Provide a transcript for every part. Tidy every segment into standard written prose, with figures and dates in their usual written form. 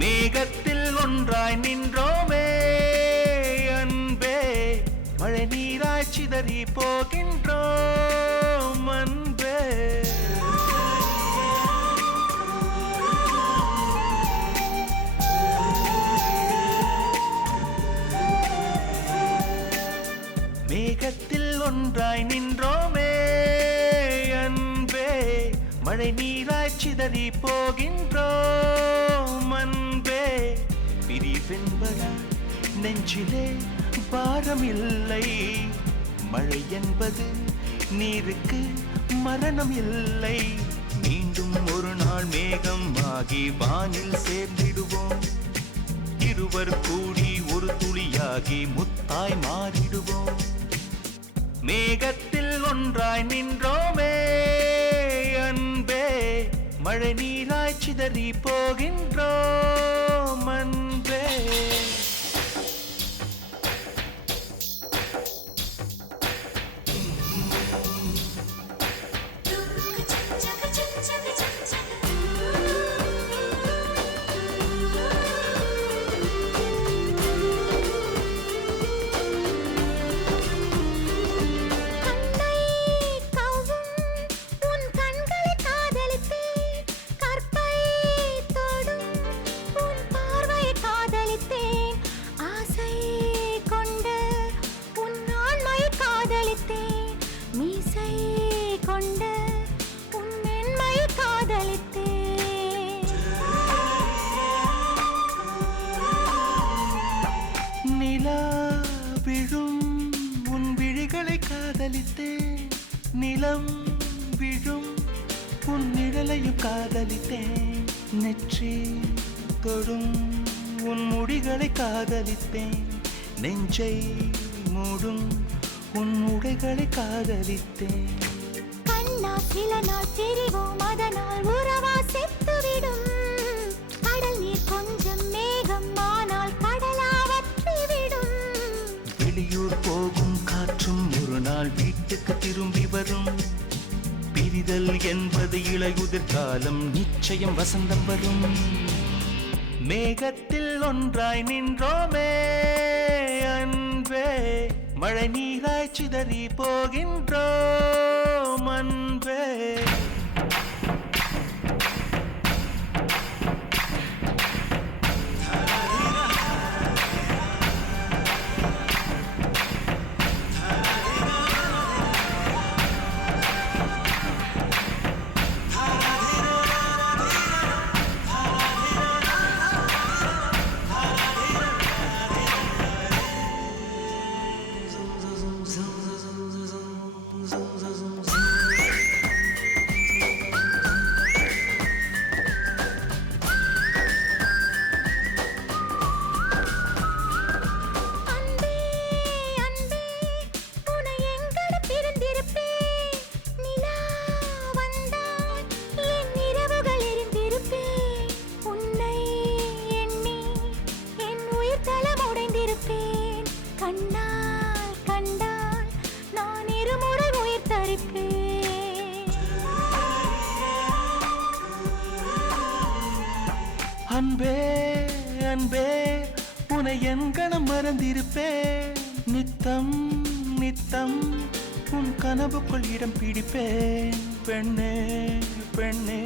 மேகத்தில் ஒன்றாய் நின்றோமே அன்பே, மழை நீராய் சிதறி போகின்றோம் அன்பே. மேகத்தில் ஒன்றாய் நின்றோமே அன்பே, மழை நீராய் சிதறி போகின்றோம் அன்பே. பிரிவென்பதா நெஞ்சிலே பாரம் இல்லை, மழை என்பது நீருக்கு மரணம் இல்லை. மீண்டும் ஒரு நாள் மேகம் ஆகி வானில் சேர்ந்திடுவோம், இருவர் கூடி ஒரு துளியாகி முத்தாய் மாறிடுவோம். மேகத்தில் ஒன்றாய் நின்றோமே அன்பே, மழை நீராய் சிதறி போகின்றோம் அன்பே. உன் விழிகளை காதலித்தேன், நிலம் விழும் உன் நிழலையும் காதலித்தேன். நெற்றி தொடும் உன் முடிகளை காதலித்தேன், நெஞ்சை மூடும் உன் உடைகளை காதலித்தேன். கண்ணா சில நாள் தெரிவோம், அதனால் உறவா செத்துவிடும். கடல் நீர் கொஞ்சம் மேகம் ஆனால் கடலாவற்றிவிடும். வெளியூர் போகும் காற்றும் ஒரு நாள் வீட்டுக்கு திரும்பி வரும். பிரிதல் என்பது இளையுதிர் காலம், நிச்சயம் வசந்தம் வரும். மேகத்தில் ஒன்றாய் நின்றோமே அன்பே, மழை நீராய் சிதறி போகின்றோம் அன்பே. கண்ணால் கண்டால் நான் இருமுறை உயிர் தரிப்பேன். அன்பே அன்பே, உன்னை என் கணம் மறந்திருப்பேன். நித்தம் நித்தம் உன் கனவுக்குள் இடம் பிடிப்பேன். பெண்ணே பெண்ணே,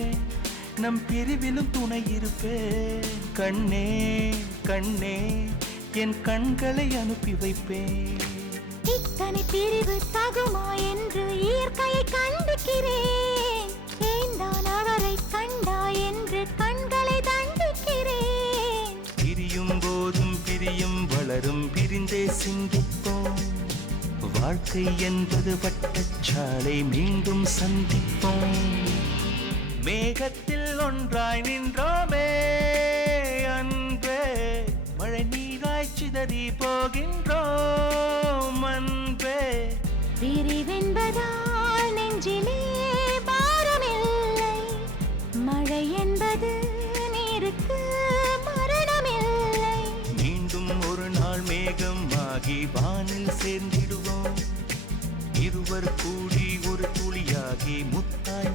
நம் பிரிவிலும் துணை இருப்பேன். கண்ணே கண்ணே, என் கண்களை அனுப்பி வைப்பேன். இத்தனை பிரிவு தகுமா என்று இயற்கையை கண்டிக்கிறேன். ஏந்தான் அவரை கண்டா என்று கண்களை தண்டிக்கிறேன். பிரியும் போதும் பிரியும் வளரும், பிரிந்தே சிந்திப்போம். வாழ்க்கை என்பது வட்டச்சாலை, மீண்டும் சந்திப்போம். மேகத்தில் ஒன்றாய் நின்றோமே அன்பே, மழை நீராய் சிதறி போகின்றோம் அன்பே. பிரிவென்பதால் நெஞ்சிலே பாரமில்லை, மழை என்பது நீருக்கு மரணமில்லை. மீண்டும் ஒரு நாள் மேகம் ஆகி வானில் சேர்ந்திடுவோம், இருவர் கூடி ஒரு துளியாகி முத்தாய்